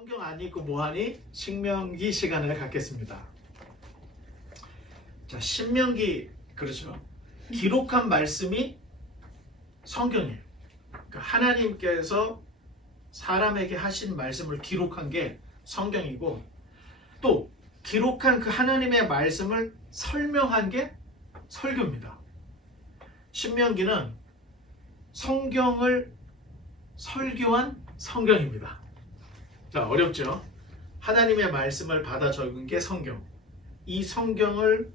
성경 안 읽고 뭐하니? 신명기 시간을 갖겠습니다. 자, 신명기, 그렇죠. 기록한 말씀이 성경이에요. 그러니까 하나님께서 사람에게 하신 말씀을 기록한 게 성경이고, 또 기록한 그 하나님의 말씀을 설명한 게 설교입니다. 신명기는 성경을 설교한 성경입니다. 자, 어렵죠? 하나님의 말씀을 받아 적은 게 성경. 이 성경을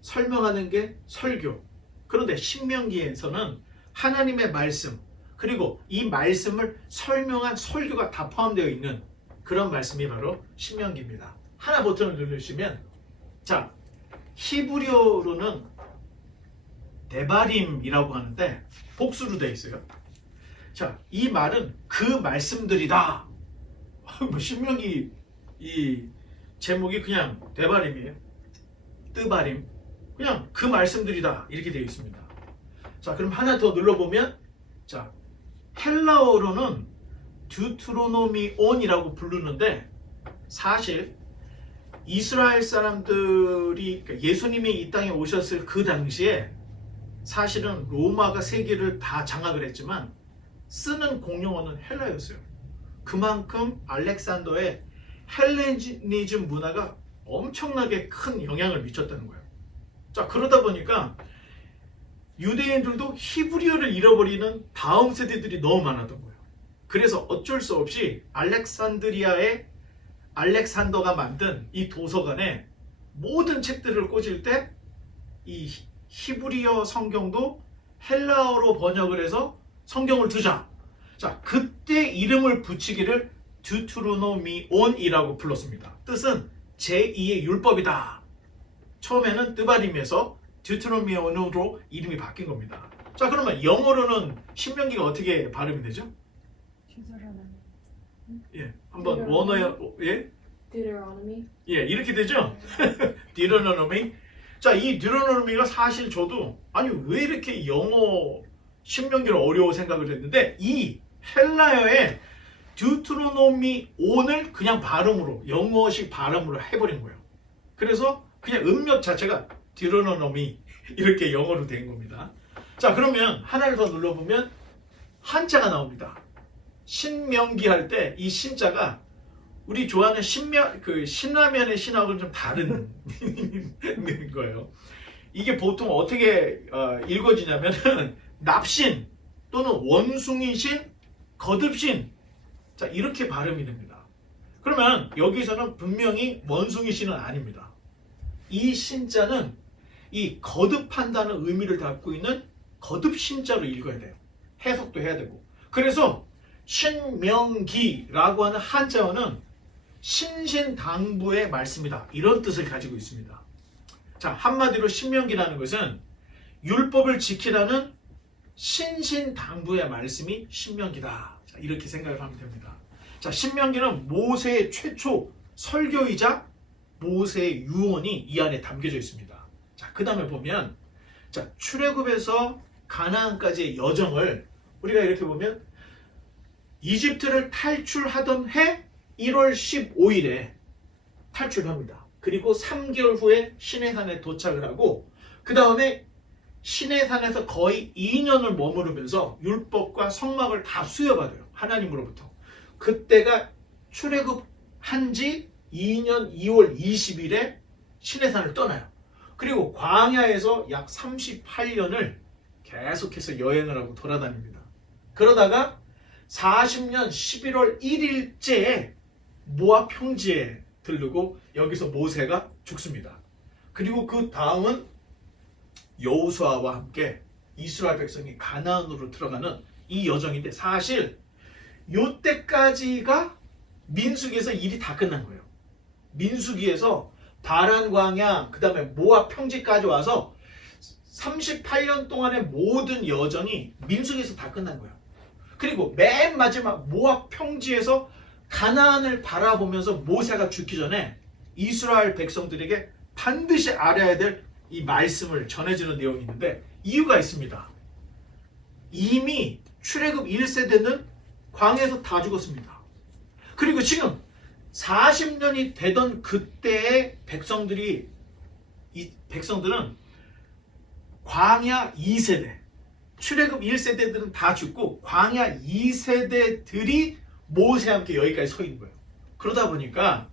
설명하는 게 설교. 그런데 신명기에서는 하나님의 말씀, 그리고 이 말씀을 설명한 설교가 다 포함되어 있는 그런 말씀이 바로 신명기입니다. 하나 버튼을 누르시면, 자, 히브리어로는 데바림이라고 하는데 복수로 되어 있어요. 자, 이 말은 그 말씀들이다. 뭐 신명기 이 제목이 그냥 데바림이에요. 뜨바림. 그냥 그 말씀들이다. 이렇게 되어 있습니다. 자, 그럼 하나 더 눌러보면, 자, 헬라어로는 듀트로노미온이라고 부르는데, 사실 이스라엘 사람들이, 그러니까 예수님이 이 땅에 오셨을 그 당시에 사실은 로마가 세계를 다 장악을 했지만 쓰는 공용어는 헬라였어요. 그만큼 알렉산더의 헬레니즘 문화가 엄청나게 큰 영향을 미쳤다는 거예요. 자, 그러다 보니까 유대인들도 히브리어를 잃어버리는 다음 세대들이 너무 많았던 거예요. 그래서 어쩔 수 없이 알렉산드리아의 알렉산더가 만든 이 도서관에 모든 책들을 꽂을 때 이 히브리어 성경도 헬라어로 번역을 해서 성경을 두자. 자, 그때 이름을 붙이기를 듀트로노미온이라고 불렀습니다. 뜻은 제2의 율법이다. 처음에는 뜨바림에서 듀트로노미온으로 이름이 바뀐 겁니다. 자, 그러면 영어로는 신명기가 어떻게 발음이 되죠? 예, 한번 원어요. 예? Deuteronomy. 예, 이렇게 되죠? 디로노노미. 자, 이 디로노노미가 사실 저도 아니 왜 이렇게 영어 신명기를 어려워 생각을 했는데, 이 헬라어의 듀트로노미온을 그냥 발음으로, 영어식 발음으로 해버린 거예요. 그래서 그냥 음력 자체가 디로노노미 이렇게 영어로 된 겁니다. 자, 그러면 하나를 더 눌러보면 한자가 나옵니다. 신명기 할 때 이 신자가 우리 좋아하는 신라면의 신하고는 좀 다른 거예요. 이게 보통 어떻게 읽어지냐면은 납신 또는 원숭이신, 거듭신, 자, 이렇게 발음이 됩니다. 그러면 여기서는 분명히 원숭이신은 아닙니다. 이 신자는 이 거듭한다는 의미를 담고 있는 거듭신자로 읽어야 돼요. 해석도 해야 되고. 그래서 신명기라고 하는 한자어는 신신당부의 말씀이다, 이런 뜻을 가지고 있습니다. 자, 한마디로 신명기라는 것은 율법을 지키라는 신신당부의 말씀이 신명기다. 자, 이렇게 생각을 하면 됩니다. 자, 신명기는 모세의 최초 설교이자 모세의 유언이 이 안에 담겨져 있습니다. 자, 그 다음에 보면, 자, 출애굽에서 가나안까지의 여정을 우리가 이렇게 보면, 이집트를 탈출하던 해 1월 15일에 탈출합니다. 그리고 3개월 후에 시내산에 도착을 하고, 그 다음에 시내산에서 거의 2년을 머무르면서 율법과 성막을 다 수여받아요. 하나님으로부터. 그때가 출애굽한 지 2년 2월 20일에 시내산을 떠나요. 그리고 광야에서 약 38년을 계속해서 여행을 하고 돌아다닙니다. 그러다가 40년 11월 1일째에 모압 평지에 들르고 여기서 모세가 죽습니다. 그리고 그 다음은 여호수아와 함께 이스라엘 백성이 가나안으로 들어가는 이 여정인데, 사실 요때까지가 민수기에서 일이 다 끝난 거예요. 민수기에서 바란 광야, 그 다음에 모압 평지까지 와서 38년 동안의 모든 여정이 민수기에서 다 끝난 거예요. 그리고 맨 마지막 모압 평지에서 가나안을 바라보면서 모세가 죽기 전에 이스라엘 백성들에게 반드시 알아야 될 이 말씀을 전해주는 내용이 있는데, 이유가 있습니다. 이미 출애굽 1세대는 광야에서 다 죽었습니다. 그리고 지금 40년이 되던 그때의 백성들은 광야 2세대, 출애굽 1세대들은 다 죽고 광야 2세대들이 모세와 함께 여기까지 서 있는 거예요. 그러다 보니까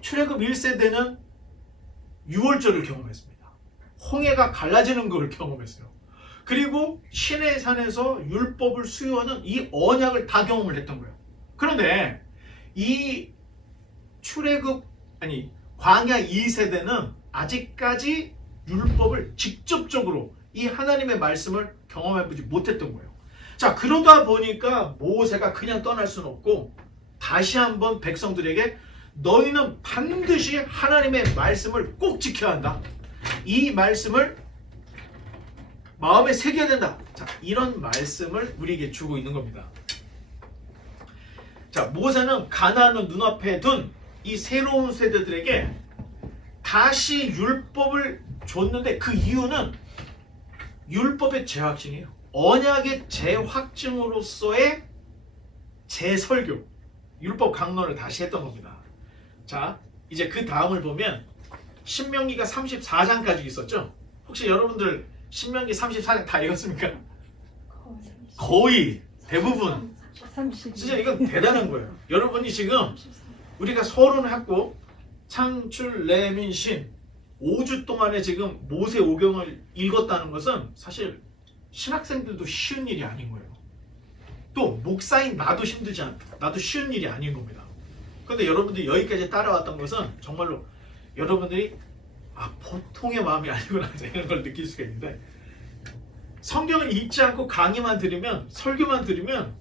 출애굽 1세대는 유월절을 경험했습니다. 홍해가 갈라지는 걸 경험했어요. 그리고 시내 산에서 율법을 수요하는 이 언약을 다 경험을 했던 거예요. 그런데 이 광야 2세대는 아직까지 율법을 직접적으로 이 하나님의 말씀을 경험해보지 못했던 거예요. 자, 그러다 보니까 모세가 그냥 떠날 수는 없고 다시 한번 백성들에게 너희는 반드시 하나님의 말씀을 꼭 지켜야 한다. 이 말씀을 마음에 새겨야 된다. 자, 이런 말씀을 우리에게 주고 있는 겁니다. 자, 모세는 가나안을 눈앞에 둔 이 새로운 세대들에게 다시 율법을 줬는데 그 이유는 율법의 재확증이에요. 언약의 재확증으로서의 재설교, 율법 강론을 다시 했던 겁니다. 자, 이제 그 다음을 보면 신명기가 34장까지 있었죠? 혹시 여러분들 신명기 34장 다 읽었습니까? 거의 대부분. 진짜 이건 대단한 거예요. 여러분이 지금 우리가 서론했고 창출, 레민, 신 5주 동안에 지금 모세 오경을 읽었다는 것은 사실 신학생들도 쉬운 일이 아닌 거예요. 또 목사인 나도 나도 쉬운 일이 아닌 겁니다. 그런데 여러분들이 여기까지 따라왔던 것은 정말로 여러분들이 보통의 마음이 아니구나 이런 걸 느낄 수가 있는데, 성경을 읽지 않고 강의만 들으면, 설교만 들으면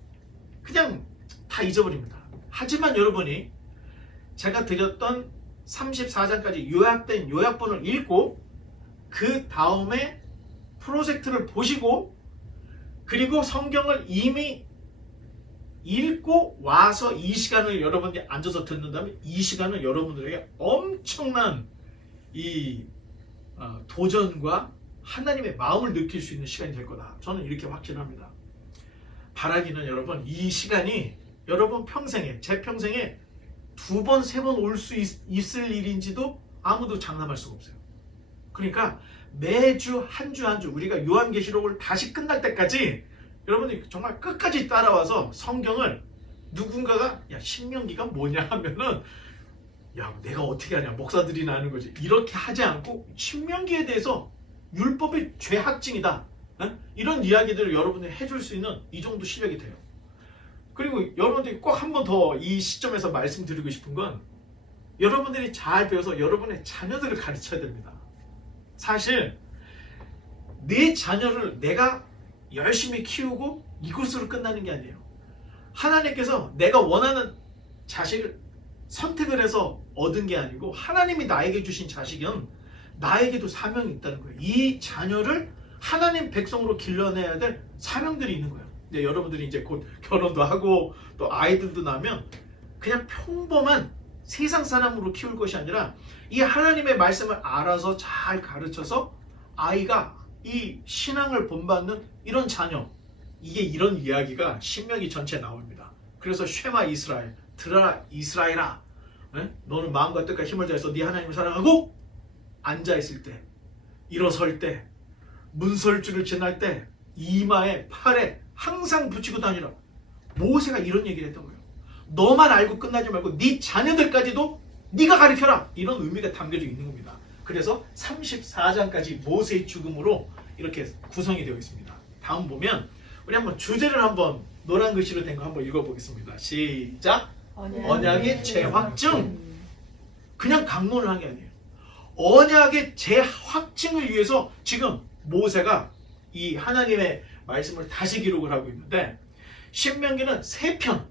그냥 다 잊어버립니다. 하지만 여러분이 제가 드렸던 34장까지 요약된 요약본을 읽고 그 다음에 프로젝트를 보시고 그리고 성경을 이미 읽고 와서 이 시간을 여러분들이 앉아서 듣는다면 이 시간은 여러분들에게 엄청난 이 도전과 하나님의 마음을 느낄 수 있는 시간이 될 거다. 저는 이렇게 확신합니다. 바라기는 여러분, 이 시간이 여러분 평생에, 제 평생에 2번, 3번 올 수 있을 일인지도 아무도 장담할 수가 없어요. 그러니까 매주 한 주 한 주 우리가 요한계시록을 다시 끝날 때까지 여러분들이 정말 끝까지 따라와서 성경을 누군가가 야 신명기가 뭐냐 하면은 야 내가 어떻게 하냐, 목사들이나 하는 거지, 이렇게 하지 않고 신명기에 대해서 율법의 죄학증이다, 이런 이야기들을 여러분들이 해줄 수 있는 이 정도 실력이 돼요. 그리고 여러분들이 꼭 한 번 더 이 시점에서 말씀드리고 싶은 건 여러분들이 잘 배워서 여러분의 자녀들을 가르쳐야 됩니다. 사실 내 자녀를 내가 열심히 키우고 이것으로 끝나는 게 아니에요. 하나님께서 내가 원하는 자식을 선택을 해서 얻은 게 아니고 하나님이 나에게 주신 자식은 나에게도 사명이 있다는 거예요. 이 자녀를 하나님 백성으로 길러내야 될 사명들이 있는 거예요. 근데 여러분들이 이제 곧 결혼도 하고 또 아이들도 나면 그냥 평범한 세상 사람으로 키울 것이 아니라 이 하나님의 말씀을 알아서 잘 가르쳐서 아이가 이 신앙을 본받는 이런 자녀, 이게 이런 이야기가 신명기 전체에 나옵니다. 그래서 쉐마 이스라엘, 들어라 이스라엘아, 너는 마음과 뜻과 힘을 다해서 네 하나님을 사랑하고 앉아있을 때, 일어설 때, 문설주를 지날 때 이마에 팔에 항상 붙이고 다니라. 모세가 이런 얘기를 했던 거예요. 너만 알고 끝나지 말고 네 자녀들까지도 네가 가르쳐라, 이런 의미가 담겨져 있는 겁니다. 그래서 34장까지 모세의 죽음으로 이렇게 구성이 되어 있습니다. 다음 보면 우리 한번 주제를 한번 노란 글씨로 된 거 한번 읽어보겠습니다. 시작. 언약의 재확증. 그냥 강론을 한 게 아니에요. 언약의 재확증을 위해서 지금 모세가 이 하나님의 말씀을 다시 기록을 하고 있는데, 신명기는 3편,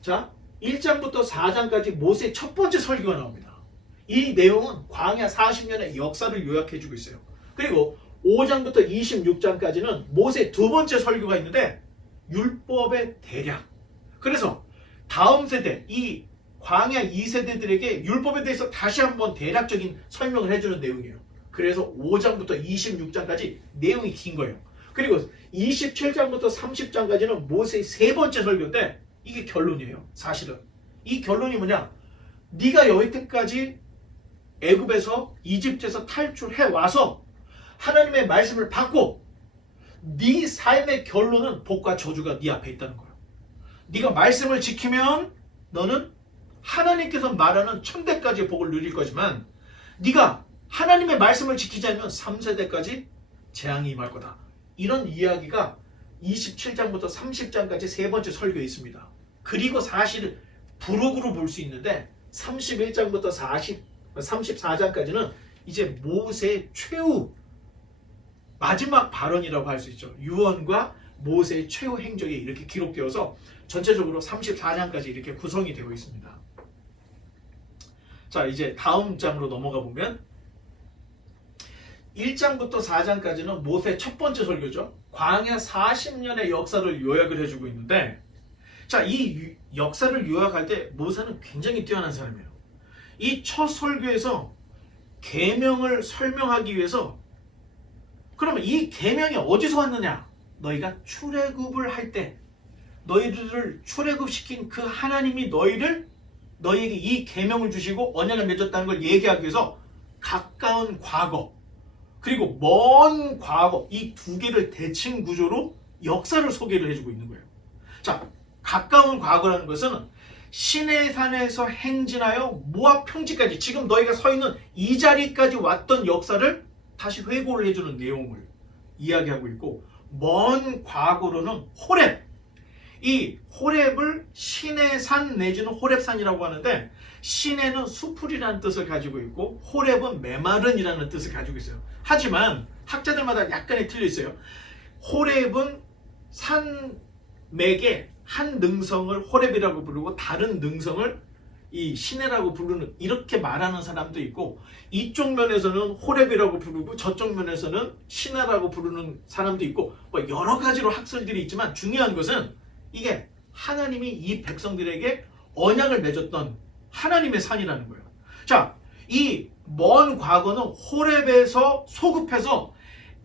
자 1장부터 4장까지 모세의 첫 번째 설교가 나옵니다. 이 내용은 광야 40년의 역사를 요약해주고 있어요. 그리고 5장부터 26장까지는 모세의 두 번째 설교가 있는데 율법의 대략. 그래서 다음 세대, 이 광야 2세대들에게 율법에 대해서 다시 한번 대략적인 설명을 해주는 내용이에요. 그래서 5장부터 26장까지 내용이 긴 거예요. 그리고 27장부터 30장까지는 모세의 세 번째 설교인데 이게 결론이에요. 사실은 이 결론이 뭐냐, 네가 여태까지 애굽에서 이집트에서 탈출해 와서 하나님의 말씀을 받고 네 삶의 결론은 복과 저주가 네 앞에 있다는 거예요. 네가 말씀을 지키면 너는 하나님께서 말하는 천대까지의 복을 누릴 거지만 네가 하나님의 말씀을 지키지 않으면 3세대까지 재앙이 임할 거다. 이런 이야기가 27장부터 30장까지 세 번째 설교에 있습니다. 그리고 사실 부록으로 볼 수 있는데 31장부터 34장까지는 이제 모세의 최후 마지막 발언이라고 할 수 있죠. 유언과 모세의 최후 행적이 이렇게 기록되어서 전체적으로 34장까지 이렇게 구성이 되어 있습니다. 자, 이제 다음 장으로 넘어가 보면 1장부터 4장까지는 모세의 첫 번째 설교죠. 광야 40년의 역사를 요약을 해주고 있는데, 자, 이 역사를 요약할 때 모세는 굉장히 뛰어난 사람이에요. 이 첫 설교에서 계명을 설명하기 위해서, 그러면 이 계명이 어디서 왔느냐? 너희가 출애굽을 할 때 너희들을 출애굽시킨 그 하나님이 너희에게 이 계명을 주시고 언약을 맺었다는 걸 얘기하기 위해서 가까운 과거 그리고 먼 과거, 이 두 개를 대칭 구조로 역사를 소개를 해주고 있는 거예요. 자, 가까운 과거라는 것은 시내산에서 행진하여 모압 평지까지, 지금 너희가 서 있는 이 자리까지 왔던 역사를 다시 회고를 해주는 내용을 이야기하고 있고, 먼 과거로는 호렙, 이 호렙을 시내산 내지는 호렙산이라고 하는데, 시내는 수풀이라는 뜻을 가지고 있고 호렙은 메마른이라는 뜻을 가지고 있어요. 하지만 학자들마다 약간의 틀려 있어요. 호렙은 산맥의 한 능성을 호렙이라고 부르고 다른 능성을 이 시내라고 부르는, 이렇게 말하는 사람도 있고, 이쪽 면에서는 호렙이라고 부르고 저쪽 면에서는 시내라고 부르는 사람도 있고, 뭐 여러 가지로 학설들이 있지만 중요한 것은 이게 하나님이 이 백성들에게 언약을 맺었던 하나님의 산이라는 거예요. 자, 이 먼 과거는 호렙에서 소급해서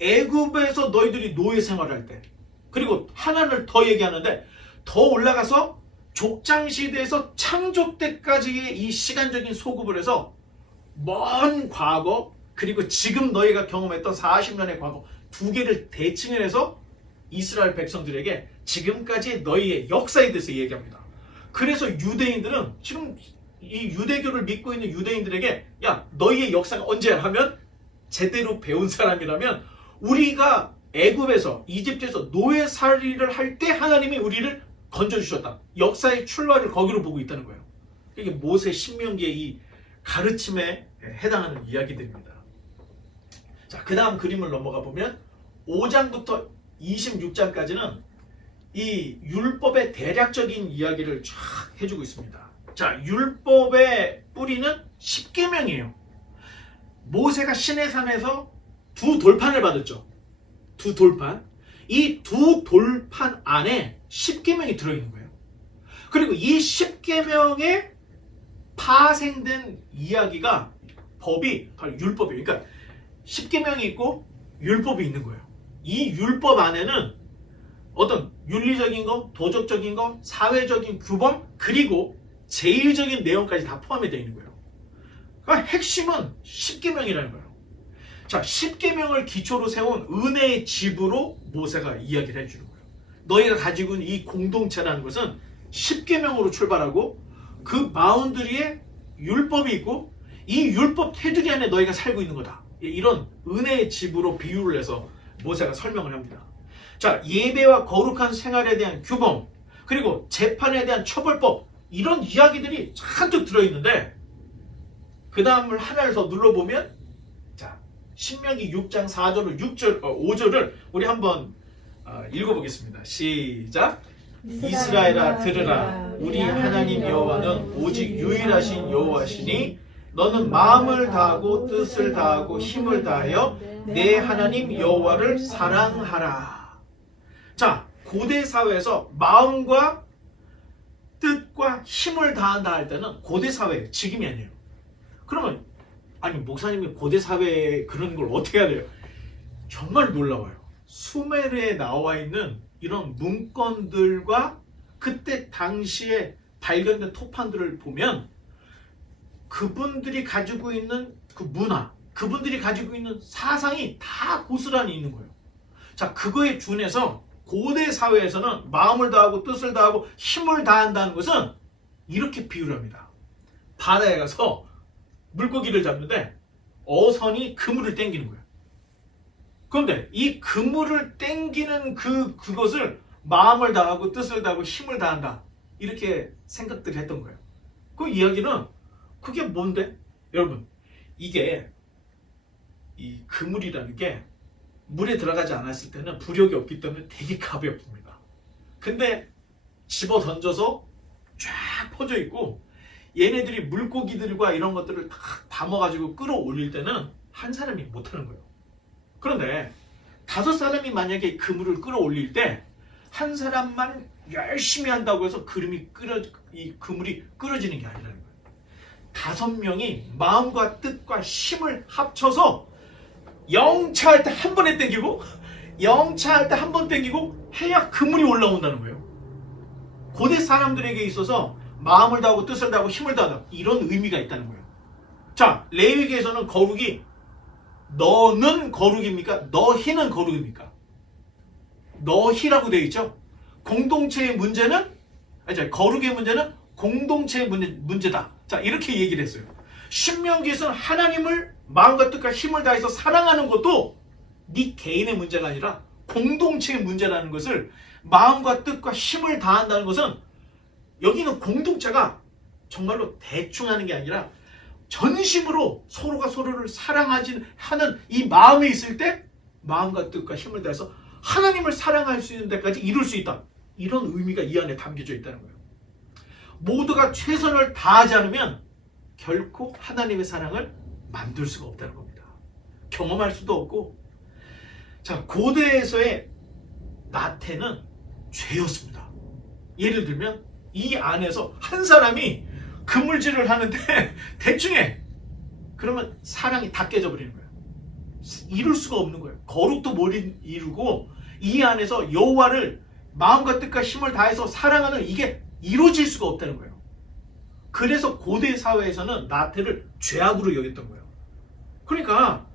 애굽에서 너희들이 노예 생활할 때, 그리고 하나를 더 얘기하는데 더 올라가서 족장시대에서 창조 때까지의 이 시간적인 소급을 해서 먼 과거 그리고 지금 너희가 경험했던 40년의 과거 두 개를 대칭을 해서 이스라엘 백성들에게 지금까지 너희의 역사에 대해서 얘기합니다. 그래서 유대인들은 지금 이 유대교를 믿고 있는 유대인들에게, 야, 너희의 역사가 언제야 하면, 제대로 배운 사람이라면 우리가 애굽에서 이집트에서 노예살이를 할 때 하나님이 우리를 건져주셨다. 역사의 출발을 거기로 보고 있다는 거예요. 이게 모세 신명기의 이 가르침에 해당하는 이야기들입니다. 자, 그 다음 그림을 넘어가 보면 5장부터 26장까지는 이 율법의 대략적인 이야기를 쫙 해주고 있습니다. 자, 율법의 뿌리는 십계명이에요. 모세가 시내산에서 두 돌판을 받았죠. 두 돌판. 이 두 돌판 안에 십계명이 들어있는 거예요. 그리고 이 십계명에 파생된 이야기가, 법이 바로 율법이에요. 그러니까 십계명이 있고 율법이 있는 거예요. 이 율법 안에는 어떤 윤리적인 거, 도덕적인 거, 사회적인 규범, 그리고 제일적인 내용까지 다 포함이 되어 있는 거예요. 그러니까 핵심은 십계명이라는 거예요. 자, 십계명을 기초로 세운 은혜의 집으로 모세가 이야기를 해주는 거예요. 너희가 가지고 있는 이 공동체라는 것은 십계명으로 출발하고 그 바운드리에 율법이 있고 이 율법 테두리 안에 너희가 살고 있는 거다. 이런 은혜의 집으로 비유를 해서 모세가 설명을 합니다. 자, 예배와 거룩한 생활에 대한 규범, 그리고 재판에 대한 처벌법, 이런 이야기들이 잔뜩 들어있는데, 그 다음을 하나를 더 눌러보면, 자, 신명기 6장 4절로 5절을 우리 한번 읽어보겠습니다. 시작. 이스라엘아 들으라. 우리 하나님 여호와는 오직 유일하신 여호와시니 너는 마음을 다하고 뜻을 다하고 힘을 다하여 내 하나님 여호와를 사랑하라. 자, 고대 사회에서 마음과 뜻과 힘을 다한다 할 때는 고대 사회, 지금이 아니에요. 그러면 아니 목사님이 고대 사회에 그런 걸 어떻게 해야 돼요? 정말 놀라워요. 수메르에 나와 있는 이런 문건들과 그때 당시에 발견된 토판들을 보면 그분들이 가지고 있는 그 문화, 그분들이 가지고 있는 사상이 다 고스란히 있는 거예요. 자, 그거에 준해서 고대 사회에서는 마음을 다하고 뜻을 다하고 힘을 다한다는 것은 이렇게 비유를 합니다. 바다에 가서 물고기를 잡는데 어선이 그물을 당기는 거예요. 그런데 이 그물을 당기는 그것을 마음을 다하고 뜻을 다하고 힘을 다한다, 이렇게 생각들을 했던 거예요. 그 이야기는 그게 뭔데? 여러분, 이게 이 그물이라는 게 물에 들어가지 않았을 때는 부력이 없기 때문에 되게 가볍습니다. 근데 집어 던져서 쫙 퍼져 있고 얘네들이 물고기들과 이런 것들을 다 담아가지고 끌어올릴 때는 한 사람이 못하는 거예요. 그런데 5사람이 만약에 그물을 끌어올릴 때 한 사람만 열심히 한다고 해서 이 그물이 끌어지는 게 아니라는 거예요. 5명이 마음과 뜻과 힘을 합쳐서 영차할 때 한 번에 당기고 영차할 때 한 번 당기고 해야 그물이 올라온다는 거예요. 고대 사람들에게 있어서 마음을 다하고 뜻을 다하고 힘을 다하다, 이런 의미가 있다는 거예요. 자, 레위기에서는 거룩이 너는 거룩입니까? 너희는 거룩입니까? 너희라고 되어 있죠. 공동체의 문제는, 거룩의 문제는 공동체의 문제다. 자, 이렇게 얘기를 했어요. 신명기에서는 하나님을 마음과 뜻과 힘을 다해서 사랑하는 것도 네 개인의 문제가 아니라 공동체의 문제라는 것을, 마음과 뜻과 힘을 다한다는 것은 여기는 공동체가 정말로 대충 하는 게 아니라 전심으로 서로가 서로를 사랑하는 이 마음이 있을 때 마음과 뜻과 힘을 다해서 하나님을 사랑할 수 있는 데까지 이룰 수 있다. 이런 의미가 이 안에 담겨져 있다는 거예요. 모두가 최선을 다하지 않으면 결코 하나님의 사랑을 만들 수가 없다는 겁니다. 경험할 수도 없고. 자, 고대에서의 나태는 죄였습니다. 예를 들면 이 안에서 한 사람이 그물질을 하는데 대충 해. 그러면 사랑이 다 깨져버리는 거예요. 이룰 수가 없는 거예요. 거룩도 못 이루고 이 안에서 여호와를 마음과 뜻과 힘을 다해서 사랑하는 이게 이루어질 수가 없다는 거예요. 그래서 고대 사회에서는 나태를 죄악으로 여겼던 거예요. 그러니까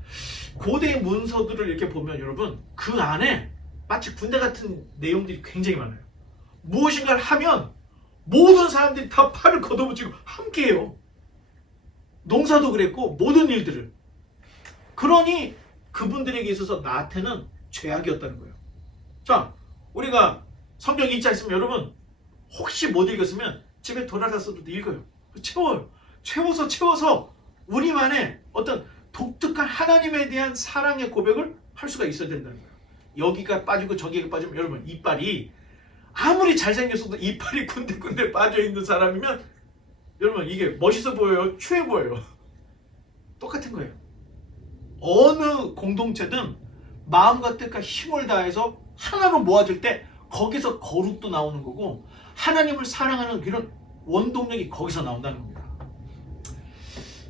고대 문서들을 이렇게 보면 여러분, 그 안에 마치 군대 같은 내용들이 굉장히 많아요. 무엇인가를 하면 모든 사람들이 다 팔을 걷어붙이고 함께해요. 농사도 그랬고 모든 일들을. 그러니 그분들에게 있어서 나태는 죄악이었다는 거예요. 자, 우리가 성경 읽지 않으면 여러분, 혹시 못 읽었으면 집에 돌아가서도 읽어요. 채워요. 채워서 우리만의 어떤 독특한 하나님에 대한 사랑의 고백을 할 수가 있어야 된다는 거예요. 여기가 빠지고 저기가 빠지면 여러분, 이빨이 아무리 잘생겼어도 이빨이 군데군데 빠져있는 사람이면 여러분, 이게 멋있어 보여요? 추해 보여요? 똑같은 거예요. 어느 공동체든 마음과 뜻과 힘을 다해서 하나로 모아질 때 거기서 거룩도 나오는 거고 하나님을 사랑하는 그런 원동력이 거기서 나온다는 겁니다.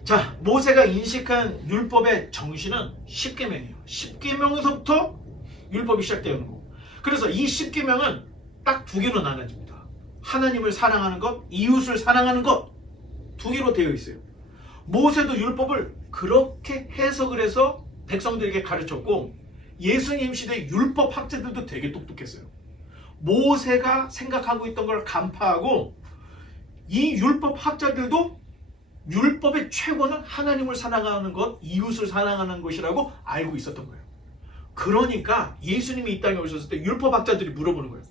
자, 모세가 인식한 율법의 정신은 10계명이에요. 10계명에서부터 율법이 시작되는 거고, 그래서 이 10계명은 딱 2개로 나눠집니다. 하나님을 사랑하는 것, 이웃을 사랑하는 것, 2개로 되어 있어요. 모세도 율법을 그렇게 해석을 해서 백성들에게 가르쳤고, 예수님 시대 율법 학자들도 되게 똑똑했어요. 모세가 생각하고 있던 걸 간파하고, 이 율법 학자들도 율법의 최고는 하나님을 사랑하는 것, 이웃을 사랑하는 것이라고 알고 있었던 거예요. 그러니까 예수님이 이 땅에 오셨을 때 율법 학자들이 물어보는 거예요.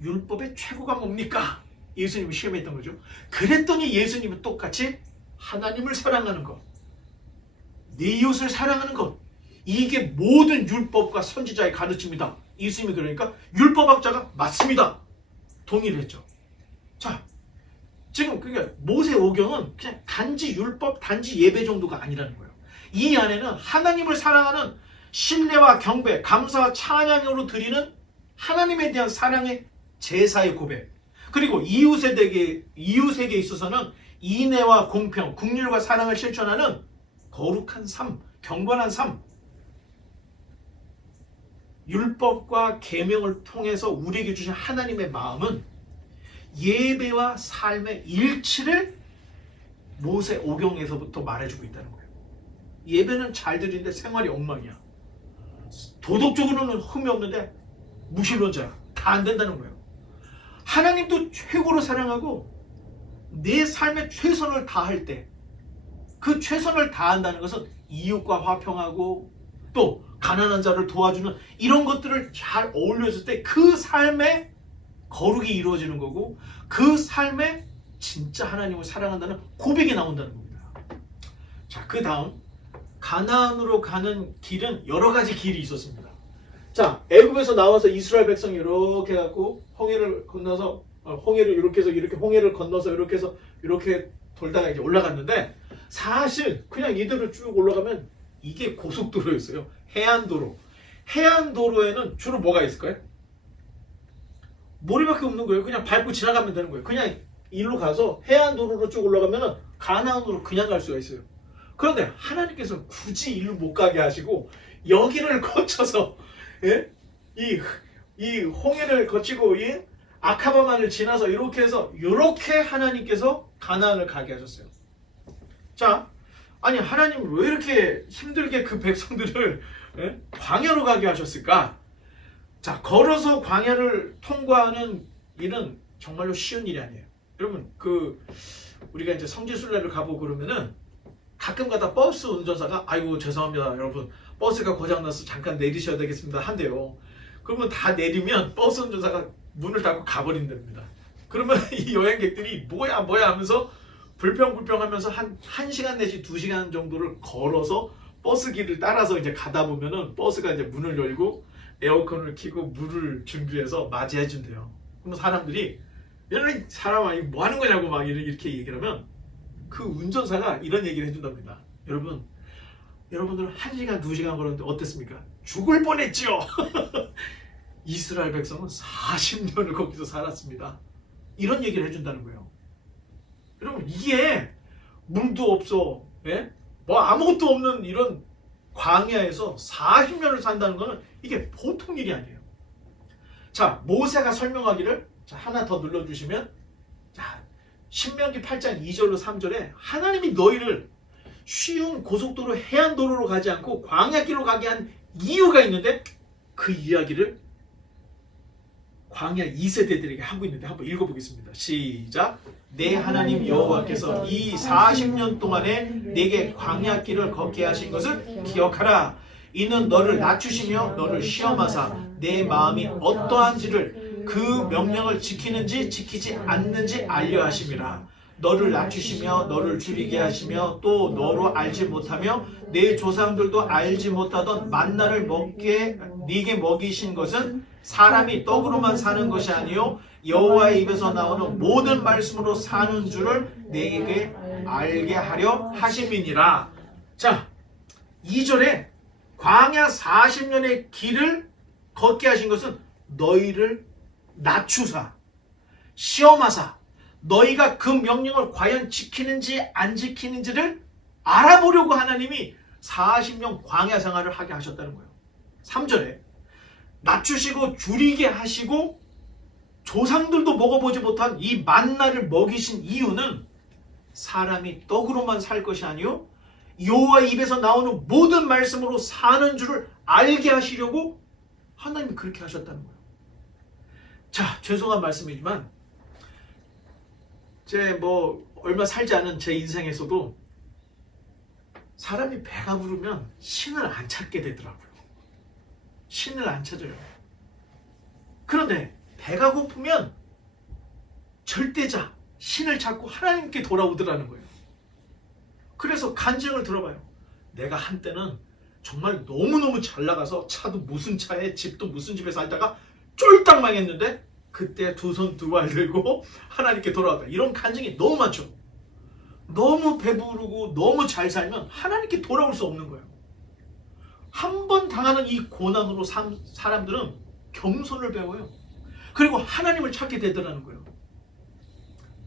율법의 최고가 뭡니까? 예수님이 시험했던 거죠. 그랬더니 예수님은 똑같이 하나님을 사랑하는 것, 내 이웃을 사랑하는 것, 이게 모든 율법과 선지자의 가르침이다. 예수님이 그러니까 율법학자가 맞습니다. 동의를 했죠. 자, 지금 그게 모세 오경은 그냥 단지 율법, 단지 예배 정도가 아니라는 거예요. 이 안에는 하나님을 사랑하는 신뢰와 경배, 감사와 찬양으로 드리는 하나님에 대한 사랑의 제사의 고백, 그리고 이웃에게 있어서는 인애와 공평, 긍휼과 사랑을 실천하는 거룩한 삶, 경건한 삶. 율법과 계명을 통해서 우리에게 주신 하나님의 마음은 예배와 삶의 일치를 모세 오경에서부터 말해주고 있다는 거예요. 예배는 잘 드리는데 생활이 엉망이야. 도덕적으로는 흠이 없는데 무신론자야. 다 안 된다는 거예요. 하나님도 최고로 사랑하고 내 삶의 최선을 다할 때 그 최선을 다한다는 것은 이웃과 화평하고 또 가난한 자를 도와주는 이런 것들을 잘 어울려줄 때 그 삶의 거룩이 이루어지는 거고 그 삶에 진짜 하나님을 사랑한다는 고백이 나온다는 겁니다. 자, 그 다음 가나안으로 가는 길은 여러 가지 길이 있었습니다. 자, 애굽에서 나와서 이스라엘 백성이 이렇게 해갖고 홍해를 건너서 홍해를 이렇게 해서 이렇게 홍해를 건너서 이렇게 해서 이렇게 돌다가 이제 올라갔는데 사실 그냥 이대로 쭉 올라가면 이게 고속도로였어요. 해안도로. 해안도로에는 주로 뭐가 있을까요? 모래밖에 없는 거예요. 그냥 밟고 지나가면 되는 거예요. 그냥 일로 가서 해안도로로 쭉 올라가면 가나안으로 그냥 갈 수가 있어요. 그런데 하나님께서 굳이 일로 못 가게 하시고 여기를 거쳐서 예? 이 홍해를 거치고 이 아카바만을 지나서 이렇게 해서 이렇게 하나님께서 가나안을 가게 하셨어요. 자, 아니 하나님 왜 이렇게 힘들게 그 백성들을 예? 광야로 가게 하셨을까? 자, 걸어서 광야를 통과하는 일은 정말로 쉬운 일이 아니에요. 여러분, 우리가 이제 성지순례를 가보고 그러면은 가끔가다 버스 운전사가 아이고 죄송합니다 여러분 버스가 고장나서 잠깐 내리셔야 되겠습니다 한대요. 그러면 다 내리면 버스 운전사가 문을 닫고 가버린답니다. 그러면 이 여행객들이 뭐야 하면서 불평하면서 한 1시간 내지 2시간 정도를 걸어서 버스 길을 따라서 이제 가다 보면은 버스가 이제 문을 열고 에어컨을 켜고 물을 준비해서 맞이해 준대요. 그럼 사람들이 이런 사람아 이거 뭐 하는 거냐고 막 이렇게 얘기를 하면 그 운전사가 이런 얘기를 해준답니다. 여러분들은 1시간 2시간 걸었는데 어땠습니까? 죽을 뻔했죠. 이스라엘 백성은 40년을 거기서 살았습니다. 이런 얘기를 해준다는 거예요. 여러분 이게 물도 없어 예? 뭐 아무것도 없는 이런 광야에서 40년을 산다는 거는 이게 보통 일이 아니에요. 자, 모세가 설명하기를 자, 하나 더 눌러주시면 자, 신명기 8장 2절로 3절에 하나님이 너희를 쉬운 고속도로 해안도로로 가지 않고 광야길로 가게 한 이유가 있는데 그 이야기를 광야 2세대들에게 하고 있는데 한번 읽어보겠습니다. 시작. 내 하나님 여호와께서 이 40년 동안에 내게 광야길을 걷게 하신 것을 기억하라. 이는 너를 낮추시며 너를 시험하사 내 마음이 어떠한지를 그 명령을 지키는지 지키지 않는지 알려 하심이라. 너를 낮추시며 너를 줄이게 하시며 또 너로 알지 못하며 내 조상들도 알지 못하던 만나를 먹게 네게 먹이신 것은 사람이 떡으로만 사는 것이 아니요 여호와의 입에서 나오는 모든 말씀으로 사는 줄을 내게 알게 하려 하심이니라. 자, 2절에 광야 40년의 길을 걷게 하신 것은 너희를 낮추사 시험하사 너희가 그 명령을 과연 지키는지 안 지키는지를 알아보려고 하나님이 40년 광야 생활을 하게 하셨다는 거예요. 3절에 낮추시고 줄이게 하시고 조상들도 먹어보지 못한 이 만나를 먹이신 이유는 사람이 떡으로만 살 것이 아니요 여호와의 입에서 나오는 모든 말씀으로 사는 줄을 알게 하시려고 하나님이 그렇게 하셨다는 거예요. 자, 죄송한 말씀이지만 제 얼마 살지 않은 제 인생에서도 사람이 배가 부르면 신을 안 찾게 되더라고요. 신을 안 찾아요. 그런데 배가 고프면 절대자 신을 찾고 하나님께 돌아오더라는 거예요. 그래서 간증을 들어봐요. 내가 한때는 정말 너무너무 잘 나가서 차도 무슨 차에 집도 무슨 집에 살다가 쫄딱 망했는데 그때 두 손 두 발 들고 하나님께 돌아왔다. 이런 간증이 너무 많죠. 너무 배부르고 너무 잘 살면 하나님께 돌아올 수 없는 거예요. 한 번 당하는 이 고난으로 사람들은 겸손을 배워요. 그리고 하나님을 찾게 되더라는 거예요.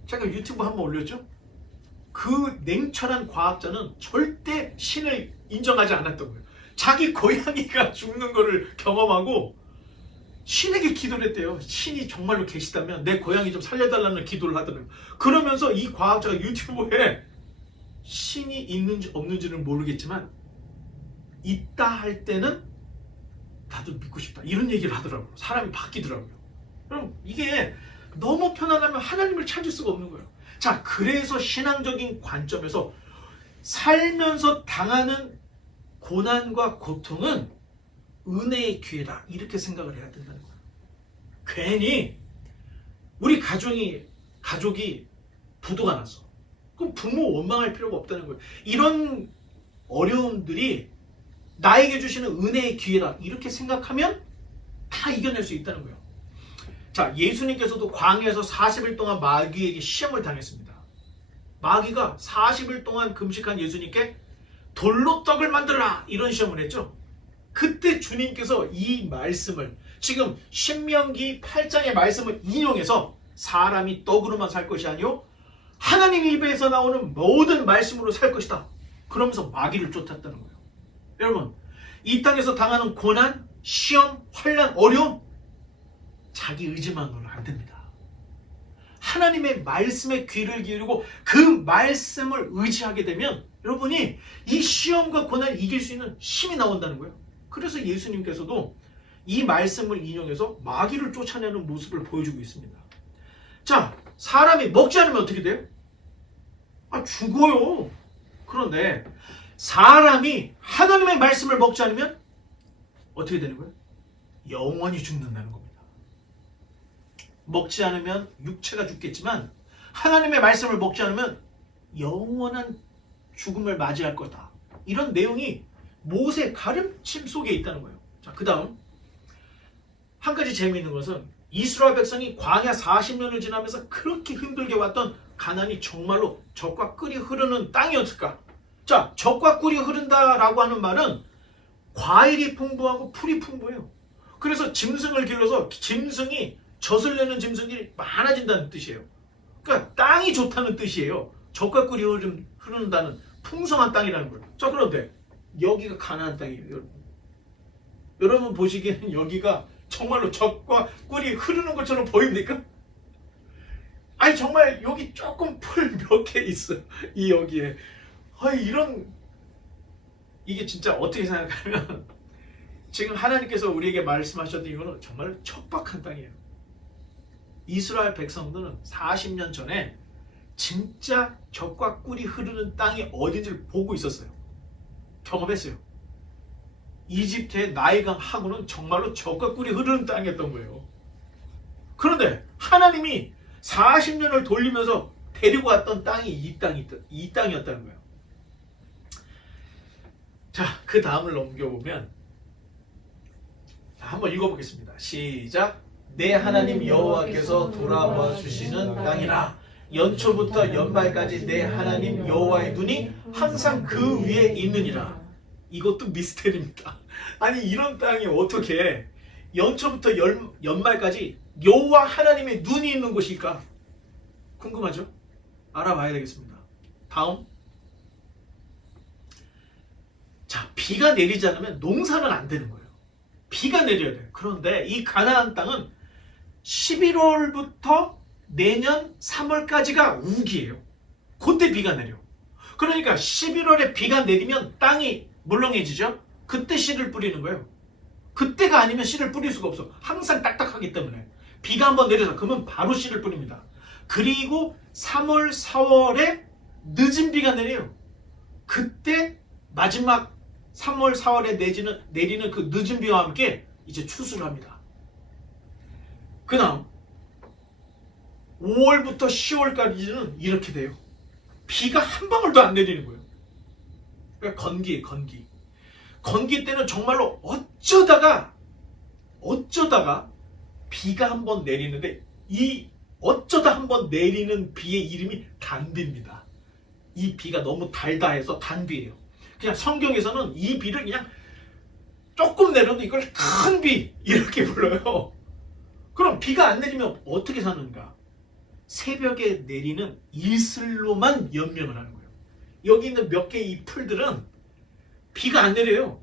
제가 유튜브 한번 올렸죠? 그 냉철한 과학자는 절대 신을 인정하지 않았던 거예요. 자기 고양이가 죽는 거를 경험하고 신에게 기도를 했대요. 신이 정말로 계시다면 내 고양이 좀 살려달라는 기도를 하더라고요. 그러면서 이 과학자가 유튜브에 신이 있는지 없는지는 모르겠지만 있다 할 때는 나도 믿고 싶다 이런 얘기를 하더라고요. 사람이 바뀌더라고요. 그럼 이게 너무 편안하면 하나님을 찾을 수가 없는 거예요. 자, 그래서 신앙적인 관점에서 살면서 당하는 고난과 고통은 은혜의 기회다 이렇게 생각을 해야 된다는 거예요. 괜히 우리 가족이 부도가 났어. 그럼 부모 원망할 필요가 없다는 거예요. 이런 어려움들이 나에게 주시는 은혜의 기회다 이렇게 생각하면 다 이겨낼 수 있다는 거예요. 자, 예수님께서도 광야에서 40일 동안 마귀에게 시험을 당했습니다. 마귀가 40일 동안 금식한 예수님께 돌로 떡을 만들어라 이런 시험을 했죠. 그때 주님께서 이 말씀을 지금 신명기 8장의 말씀을 인용해서 사람이 떡으로만 살 것이 아니요 하나님 입에서 나오는 모든 말씀으로 살 것이다. 그러면서 마귀를 쫓았다는 거예요. 여러분, 이 땅에서 당하는 고난, 시험, 환난, 어려움 자기 의지만으로는 안 됩니다. 하나님의 말씀에 귀를 기울이고 그 말씀을 의지하게 되면 여러분이 이 시험과 고난을 이길 수 있는 힘이 나온다는 거예요. 그래서 예수님께서도 이 말씀을 인용해서 마귀를 쫓아내는 모습을 보여주고 있습니다. 자, 사람이 먹지 않으면 어떻게 돼요? 죽어요. 그런데 사람이 하나님의 말씀을 먹지 않으면 어떻게 되는 거예요? 영원히 죽는다는 겁니다. 먹지 않으면 육체가 죽겠지만 하나님의 말씀을 먹지 않으면 영원한 죽음을 맞이할 거다. 이런 내용이 모세 가르침 속에 있다는 거예요. 자, 그 다음 한 가지 재미있는 것은 이스라엘 백성이 광야 40년을 지나면서 그렇게 힘들게 왔던 가나안이 정말로 젖과 꿀이 흐르는 땅이었을까? 자, 젖과 꿀이 흐른다라고 하는 말은 과일이 풍부하고 풀이 풍부해요. 그래서 짐승을 길러서 짐승이 젖을 내는 짐승들이 많아진다는 뜻이에요. 그러니까 땅이 좋다는 뜻이에요. 젖과 꿀이 흐른다는 풍성한 땅이라는 거예요. 자, 그런데 여기가 가나안 땅이에요. 여러분 보시기에는 여기가 정말로 젖과 꿀이 흐르는 것처럼 보입니까? 아니 정말 여기 조금 풀 몇 개 있어요. 이 여기에. 이게 진짜 어떻게 생각하면 지금 하나님께서 우리에게 말씀하셨던 이거는 정말 척박한 땅이에요. 이스라엘 백성들은 40년 전에 진짜 젖과 꿀이 흐르는 땅이 어딘지를 보고 있었어요. 경험했어요. 이집트의 나일강 하구는 정말로 젖과 꿀이 흐르는 땅이었던 거예요. 그런데 하나님이 40년을 돌리면서 데리고 왔던 땅이 이 땅이었다는 거예요. 자, 그 다음을 넘겨보면 한번 읽어보겠습니다. 시작. 내 하나님 여호와께서 돌아와 주시는 땅이라. 연초부터 연말까지 내 하나님 여호와의 눈이 항상 그 위에 있느니라. 이것도 미스테리입니다. 아니 이런 땅이 어떻게 연초부터 연말까지 여호와 하나님의 눈이 있는 곳일까? 궁금하죠? 알아봐야 되겠습니다. 다음. 자, 비가 내리지 않으면 농사는 안 되는 거예요. 비가 내려야 돼요. 그런데 이 가나안 땅은 11월부터 내년 3월까지가 우기예요. 그때 비가 내려. 그러니까 11월에 비가 내리면 땅이 물렁해지죠? 그때 씨를 뿌리는 거예요. 그때가 아니면 씨를 뿌릴 수가 없어. 항상 딱딱하기 때문에. 비가 한번 내려서 그러면 바로 씨를 뿌립니다. 그리고 3월, 4월에 늦은 비가 내려요. 그때 마지막 3월, 4월에 내리는 그 늦은 비와 함께 이제 추수를 합니다. 그 다음 5월부터 10월까지는 이렇게 돼요. 비가 한 방울도 안 내리는 거예요. 그러니까 건기예요, 건기. 건기 때는 정말로 어쩌다가 비가 한 번 내리는데 이 어쩌다 한 번 내리는 비의 이름이 단비입니다. 이 비가 너무 달다 해서 단비예요. 그냥 성경에서는 이 비를 그냥 조금 내려도 이걸 큰 비 이렇게 불러요. 그럼 비가 안 내리면 어떻게 사는가? 새벽에 내리는 이슬로만 연명을 하는 거예요. 여기 있는 몇 개의 이 풀들은 비가 안 내려요.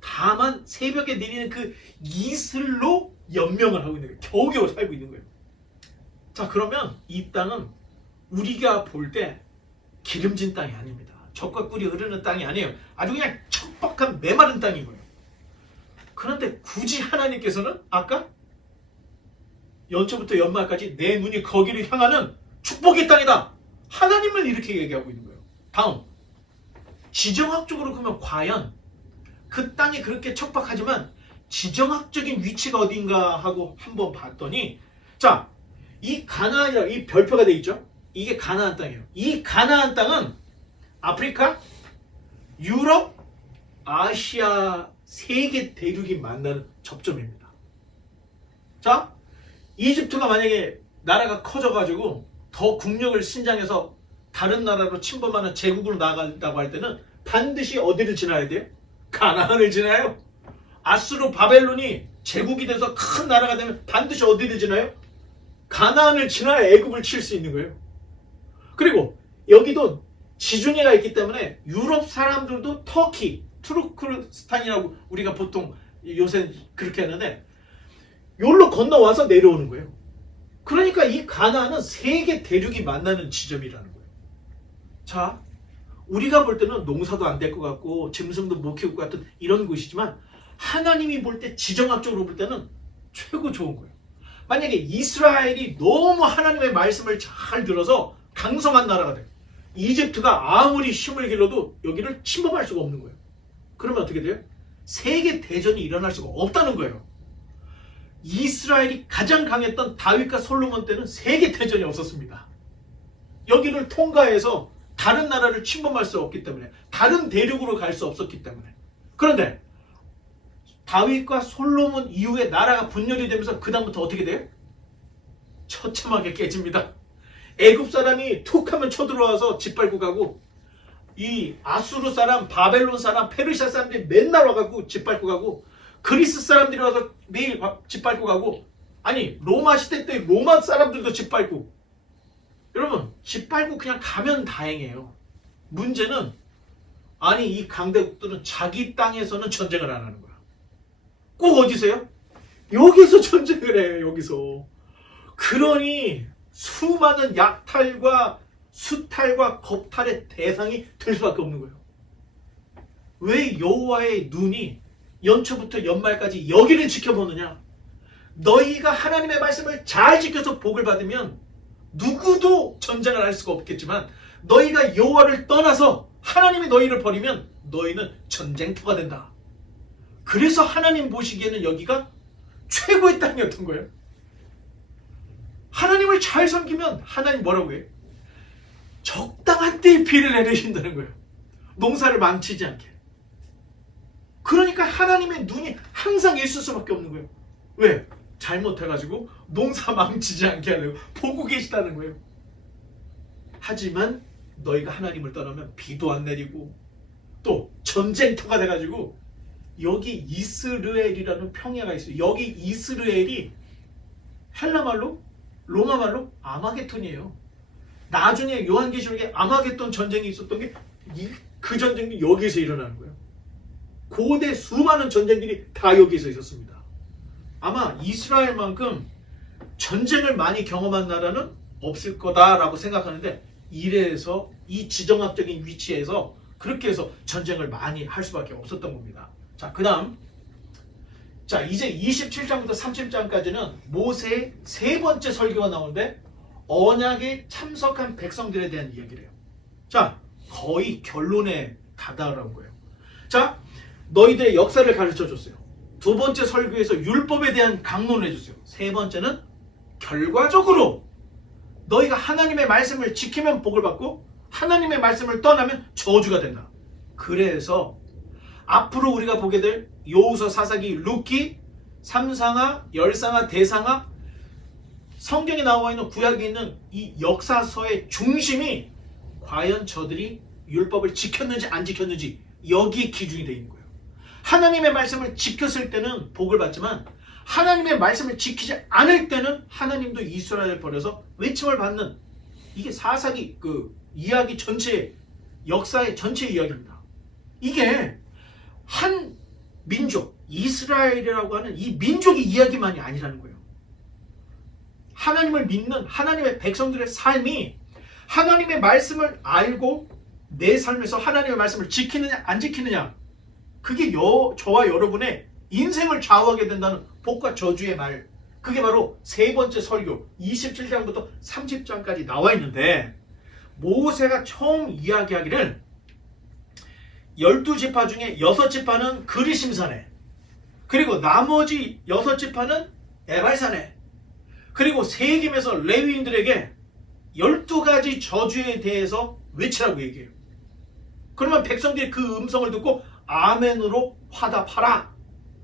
다만 새벽에 내리는 그 이슬로 연명을 하고 있는 거예요. 겨우겨우 살고 있는 거예요. 자, 그러면 이 땅은 우리가 볼 때 기름진 땅이 아닙니다. 젖과 꿀이 흐르는 땅이 아니에요. 아주 그냥 척박한 메마른 땅인 거예요. 그런데 굳이 하나님께서는 아까 연초부터 연말까지 내 눈이 거기를 향하는 축복의 땅이다. 하나님을 이렇게 얘기하고 있는 거예요. 다음, 지정학적으로 그러면 과연 그 땅이 그렇게 척박하지만 지정학적인 위치가 어딘가 하고 한번 봤더니, 자, 이 가나안이라고 이 별표가 돼 있죠? 이게 가나안 땅이에요. 이 가나안 땅은 아프리카, 유럽, 아시아 세 개 대륙이 만나는 접점입니다. 자, 이집트가 만약에 나라가 커져가지고 더 국력을 신장해서 다른 나라로 침범하는 제국으로 나아간다고 할 때는 반드시 어디를 지나야 돼요? 가나안을 지나요. 아수르 바벨론이 제국이 돼서 큰 나라가 되면 반드시 어디를 지나요? 가나안을 지나야 애굽을 칠 수 있는 거예요. 그리고 여기도 지중해가 있기 때문에 유럽 사람들도 터키, 투르크스탄이라고 우리가 보통 요새 그렇게 하는데 여기로 건너와서 내려오는 거예요. 그러니까 이 가나안은 세계 대륙이 만나는 지점이라는 거예요. 자, 우리가 볼 때는 농사도 안 될 것 같고 짐승도 못 키울 것 같은 이런 곳이지만 하나님이 볼 때 지정학적으로 볼 때는 최고 좋은 거예요. 만약에 이스라엘이 너무 하나님의 말씀을 잘 들어서 강성한 나라가 돼요. 이집트가 아무리 힘을 길러도 여기를 침범할 수가 없는 거예요. 그러면 어떻게 돼요? 세계 대전이 일어날 수가 없다는 거예요. 이스라엘이 가장 강했던 다윗과 솔로몬 때는 세계 대전이 없었습니다. 여기를 통과해서 다른 나라를 침범할 수 없기 때문에, 다른 대륙으로 갈 수 없었기 때문에. 그런데 다윗과 솔로몬 이후에 나라가 분열이 되면서 그 다음부터 어떻게 돼요? 처참하게 깨집니다. 애굽 사람이 툭 하면 쳐들어와서 짓밟고 가고, 이 아수르 사람, 바벨론 사람, 페르시아 사람들이 맨날 와가지고 짓밟고 가고, 그리스 사람들이 와서 매일 짓밟고 가고, 아니 로마 시대 때 로마 사람들도 짓밟고. 여러분, 짓밟고 그냥 가면 다행이에요. 문제는 아니 이 강대국들은 자기 땅에서는 전쟁을 안 하는 거야. 꼭 어디서요? 여기서 전쟁을 해요. 여기서. 그러니 수많은 약탈과 수탈과 겁탈의 대상이 될 수밖에 없는 거예요. 왜 여호와의 눈이 연초부터 연말까지 여기를 지켜보느냐? 너희가 하나님의 말씀을 잘 지켜서 복을 받으면 누구도 전쟁을 할 수가 없겠지만, 너희가 여호와를 떠나서 하나님이 너희를 버리면 너희는 전쟁터가 된다. 그래서 하나님 보시기에는 여기가 최고의 땅이었던 거예요. 하나님을 잘 섬기면 하나님 뭐라고 해요? 적당한 때에 비를 내리신다는 거예요. 농사를 망치지 않게. 그러니까 하나님의 눈이 항상 있을 수밖에 없는 거예요. 왜? 잘못해가지고 농사 망치지 않게 하려고 보고 계시다는 거예요. 하지만 너희가 하나님을 떠나면 비도 안 내리고 또 전쟁터가 돼가지고, 여기 이스르엘이라는 평야가 있어요. 여기 이스르엘이 헬라말로, 로마말로 아마게톤이에요. 나중에 요한계시록에 아마게톤 전쟁이 있었던 게 그 전쟁이 여기서 일어나는 거예요. 고대 수많은 전쟁들이 다 여기서 있었습니다. 아마 이스라엘만큼 전쟁을 많이 경험한 나라는 없을 거다라고 생각하는데, 이래서 이 지정학적인 위치에서 그렇게 해서 전쟁을 많이 할 수밖에 없었던 겁니다. 자, 그 다음, 자 이제 27장부터 30장까지는 모세의 세 번째 설교가 나오는데, 언약에 참석한 백성들에 대한 이야기를 해요. 자, 거의 결론에 다다른 거예요. 자, 너희들의 역사를 가르쳐 줬어요. 두 번째 설교에서 율법에 대한 강론을 해줬어요. 세 번째는 결과적으로 너희가 하나님의 말씀을 지키면 복을 받고 하나님의 말씀을 떠나면 저주가 된다. 그래서 앞으로 우리가 보게 될 여호수아, 사사기, 룻기, 삼상하, 열상하, 대상하, 성경에 나와 있는 구약에 있는 이 역사서의 중심이 과연 저들이 율법을 지켰는지 안 지켰는지, 여기에 기준이 되어 있는 거예요. 하나님의 말씀을 지켰을 때는 복을 받지만 하나님의 말씀을 지키지 않을 때는 하나님도 이스라엘을 버려서 외침을 받는, 이게 사사기 그 이야기 전체, 역사의 전체 이야기입니다. 이게 한 민족, 이스라엘이라고 하는 이 민족의 이야기만이 아니라는 거예요. 하나님을 믿는 하나님의 백성들의 삶이 하나님의 말씀을 알고 내 삶에서 하나님의 말씀을 지키느냐 안 지키느냐, 그게 저와 여러분의 인생을 좌우하게 된다는 복과 저주의 말, 그게 바로 세 번째 설교 27장부터 30장까지 나와 있는데, 모세가 처음 이야기하기를 12지파 중에 6지파는 그리심산에, 그리고 나머지 6지파는 에발산에, 그리고 세겜에서 레위인들에게 12가지 저주에 대해서 외치라고 얘기해요. 그러면 백성들이 그 음성을 듣고 아멘으로 화답하라,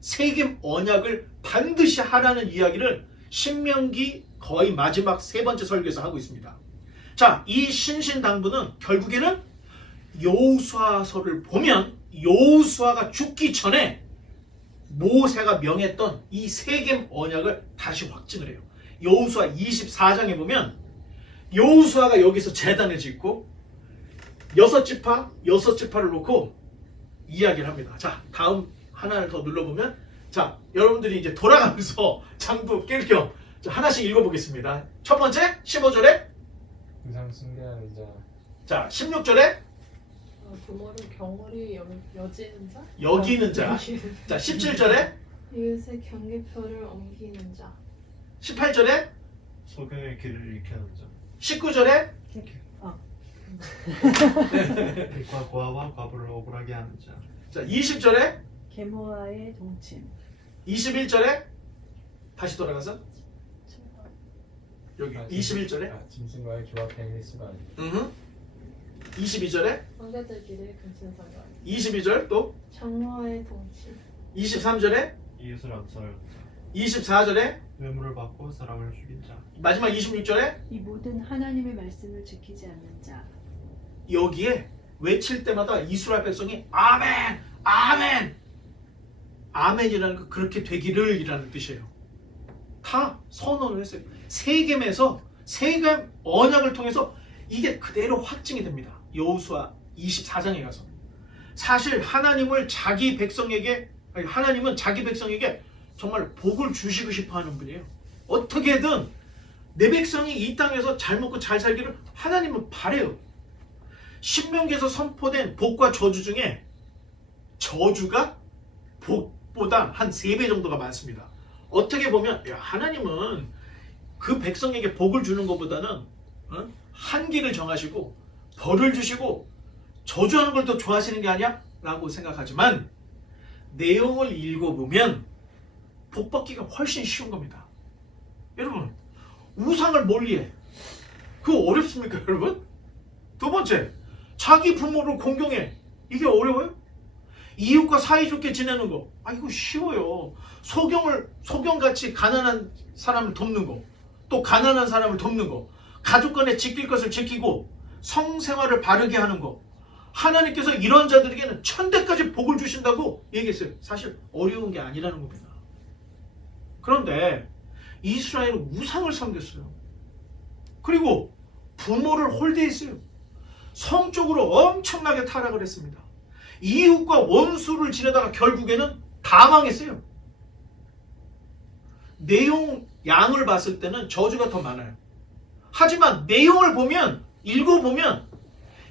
세겜 언약을 반드시 하라는 이야기를 신명기 거의 마지막 세 번째 설교에서 하고 있습니다. 자, 이 신신당부는 결국에는 여호수아서를 보면 여호수아가 죽기 전에 모세가 명했던 이 세겜 언약을 다시 확증을 해요. 여호수아 24장에 보면 여호수아가 여기서 제단을 짓고 6지파를 놓고 이야기를 합니다. 자, 다음 하나를 더 눌러보면, 자, 여러분들이 이제 돌아가면서 장부 깰 겸 하나씩 읽어보겠습니다. 첫 번째 15절에 우상 숭배하는 자. 자, 16절에 부모를 경홀히 여지는 자? 여기는 자. 여기는 자, 17절에 이웃의 경계표를 옮기는 자. 18절에 소경의 길을 잃게 하는 자. 19절에 빛과 고아와 과부를 억울하게 하는 자. 자, 20절에 계모와의 동침. 21절에 다시 돌아가서 여기 21절에 짐승과의 조합 행위스가 아니고. 22절에 형제들끼리 근친상간. 22절 또 장로와의 동침. 23절에 이웃을 암살하는 자. 24절에 뇌물을 받고 사람을 죽인 자. 마지막 26절에 이 모든 하나님의 말씀을 지키지 않는 자. 여기에 외칠 때마다 이스라엘 백성이 아멘, 아멘, 아멘이라는 거 그렇게 되기를 이라는 뜻이에요. 다 선언을 했어요. 세겜에서 세겜 언약을 통해서 이게 그대로 확증이 됩니다. 여호수아 24장에 가서. 사실 하나님은 자기 백성에게 정말 복을 주시고 싶어 하는 분이에요. 어떻게든 내 백성이 이 땅에서 잘 먹고 잘 살기를 하나님은 바래요. 신명기에서 선포된 복과 저주 중에 저주가 복보다 한 3배 정도가 많습니다. 어떻게 보면 하나님은 그 백성에게 복을 주는 것보다는 한계를 정하시고 벌을 주시고 저주하는 걸 더 좋아하시는 게 아니야? 라고 생각하지만 내용을 읽어보면 복 받기가 훨씬 쉬운 겁니다. 여러분, 우상을 멀리해. 그거 어렵습니까, 여러분? 두 번째, 자기 부모를 공경해. 이게 어려워요? 이웃과 사이좋게 지내는 거, 이거 쉬워요. 소경같이 가난한 사람을 돕는 거, 또 가난한 사람을 돕는 거, 가족 간에 지킬 것을 지키고 성생활을 바르게 하는 거, 하나님께서 이런 자들에게는 천대까지 복을 주신다고 얘기했어요. 사실 어려운 게 아니라는 겁니다. 그런데 이스라엘은 우상을 섬겼어요. 그리고 부모를 홀대했어요. 성적으로 엄청나게 타락을 했습니다. 이웃과 원수를 지내다가 결국에는 다 망했어요. 양을 봤을 때는 저주가 더 많아요. 하지만 내용을 읽어보면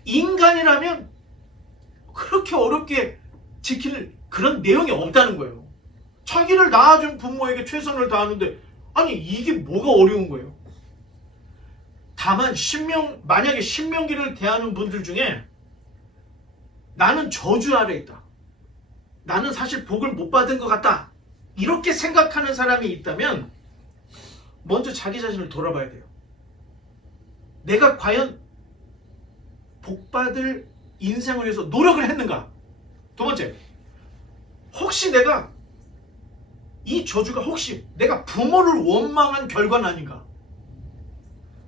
인간이라면 그렇게 어렵게 지킬 그런 내용이 없다는 거예요. 자기를 낳아준 부모에게 최선을 다하는데 이게 뭐가 어려운 거예요. 다만 만약에 신명기를 대하는 분들 중에 나는 저주 아래 있다, 나는 사실 복을 못 받은 것 같다, 이렇게 생각하는 사람이 있다면 먼저 자기 자신을 돌아봐야 돼요. 내가 과연 복받을 인생을 위해서 노력을 했는가? 두 번째, 혹시 내가 이 저주가 혹시 내가 부모를 원망한 결과는 아닌가?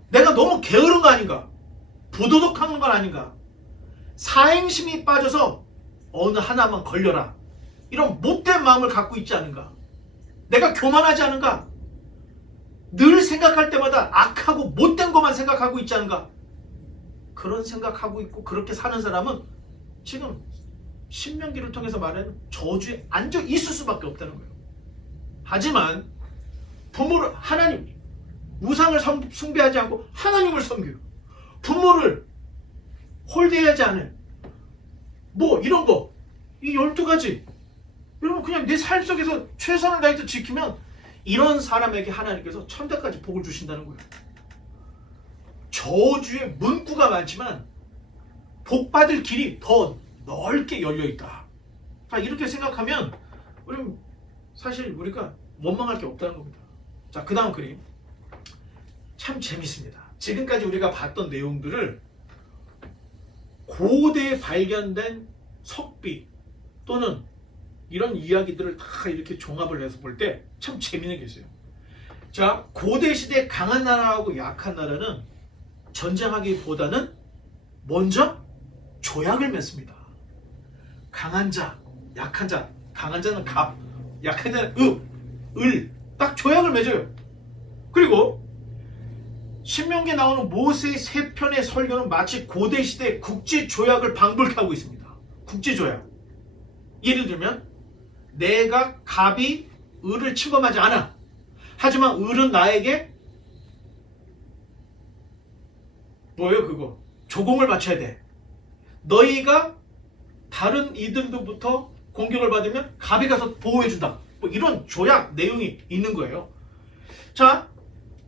내가 너무 게으른 거 아닌가? 부도덕한 건 아닌가? 사행심이 빠져서 어느 하나만 걸려라, 이런 못된 마음을 갖고 있지 않은가? 내가 교만하지 않은가? 늘 생각할 때마다 악하고 못된 것만 생각하고 있지 않은가? 그런 생각하고 있고 그렇게 사는 사람은 지금 신명기를 통해서 말하는 저주에 앉아 있을 수밖에 없다는 거예요. 하지만 부모를 하나님, 우상을 숭배하지 않고 하나님을 섬겨요. 부모를 홀대하지 않아요. 뭐 이런 거, 이 12가지 여러분 그냥 내 삶 속에서 최선을 다해서 지키면 이런 사람에게 하나님께서 천대까지 복을 주신다는 거예요. 저주의 문구가 많지만 복받을 길이 더 넓게 열려있다. 이렇게 생각하면 우리는 사실 우리가 원망할 게 없다는 겁니다. 자, 그 다음 그림 참 재밌습니다. 지금까지 우리가 봤던 내용들을 고대에 발견된 석비 또는 이런 이야기들을 다 이렇게 종합을 해서 볼 때 참 재밌는 게 있어요. 자, 고대 시대 강한 나라하고 약한 나라는 전쟁하기보다는 먼저 조약을 맺습니다. 강한 자, 약한 자, 강한 자는 갑, 약한 자는 을, 딱 조약을 맺어요. 그리고 신명기에 나오는 모세의 세 편의 설교는 마치 고대 시대 국제 조약을 방불케 하고 있습니다. 국제 조약. 예를 들면 내가 갑이 을을 침범하지 않아. 하지만 을은 나에게 뭐예요 그거? 조공을 바쳐야 돼. 너희가 다른 이들로부터 공격을 받으면 갑이 가서 보호해준다. 뭐 이런 조약 내용이 있는 거예요. 자,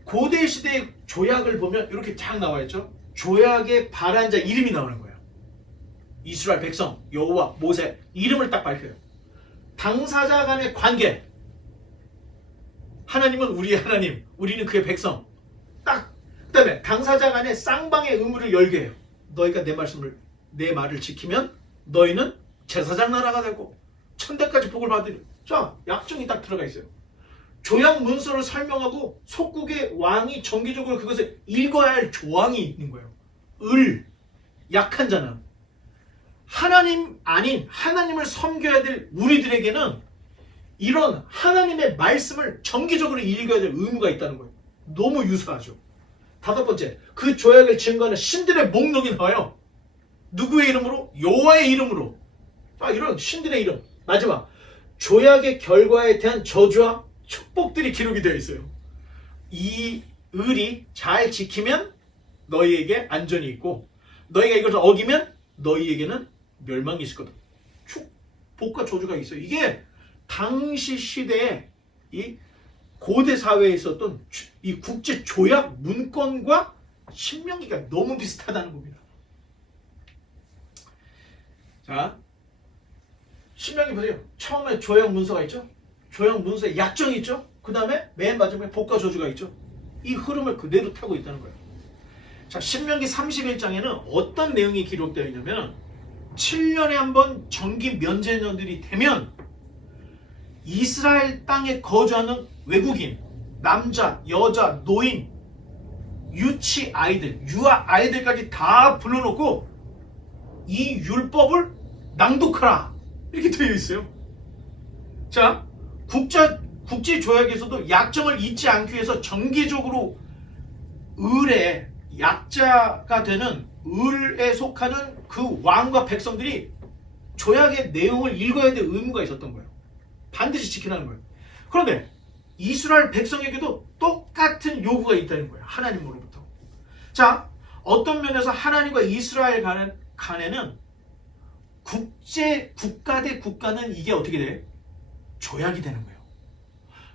고대 시대의 조약을 보면 이렇게 쫙 나와 있죠. 조약의 발한 자 이름이 나오는 거예요. 이스라엘 백성, 여호와, 모세 이름을 딱 밝혀요. 당사자 간의 관계, 하나님은 우리의 하나님, 우리는 그의 백성. 딱. 그 다음에 당사자 간의 쌍방의 의무를 열게 해요. 너희가 내 말을 지키면 너희는 제사장 나라가 되고 천대까지 복을 받으리. 자, 약정이 딱 들어가 있어요. 조약 문서를 설명하고 속국의 왕이 정기적으로 그것을 읽어야 할 조항이 있는 거예요. 약한 자는 하나님 아닌 하나님을 섬겨야 될 우리들에게는 이런 하나님의 말씀을 정기적으로 읽어야 될 의무가 있다는 거예요. 너무 유사하죠. 다섯 번째, 그 조약을 증거하는 신들의 목록이 나와요. 누구의 이름으로? 여호와의 이름으로. 이런 신들의 이름. 마지막, 조약의 결과에 대한 저주와 축복들이 기록이 되어 있어요. 이 을이 잘 지키면 너희에게 안전이 있고 너희가 이것을 어기면 너희에게는 멸망이 있을 거다. 복과 저주가 있어요. 이게 당시 시대에 이 고대 사회에 있었던 이 국제 조약 문건과 신명기가 너무 비슷하다는 겁니다. 자, 신명기 보세요. 처음에 조약 문서가 있죠. 조약 문서에 약정이 있죠. 그 다음에 맨 마지막에 복과 저주가 있죠. 이 흐름을 그대로 타고 있다는 거예요. 자, 신명기 31장에는 어떤 내용이 기록되어 있냐면 7년에 한 번 정기 면제년들이 되면 이스라엘 땅에 거주하는 외국인, 남자, 여자, 노인, 유치 아이들, 유아 아이들까지 다 불러놓고 이 율법을 낭독하라. 이렇게 되어 있어요. 자, 국제 조약에서도 약정을 잊지 않기 위해서 정기적으로 을의 약자가 되는 을에 속하는 그 왕과 백성들이 조약의 내용을 읽어야 될 의무가 있었던 거예요. 반드시 지키라는 거예요. 그런데 이스라엘 백성에게도 똑같은 요구가 있다는 거예요. 하나님으로부터. 자, 어떤 면에서 하나님과 이스라엘 간에는 국가 대 국가는 이게 어떻게 돼? 조약이 되는 거예요.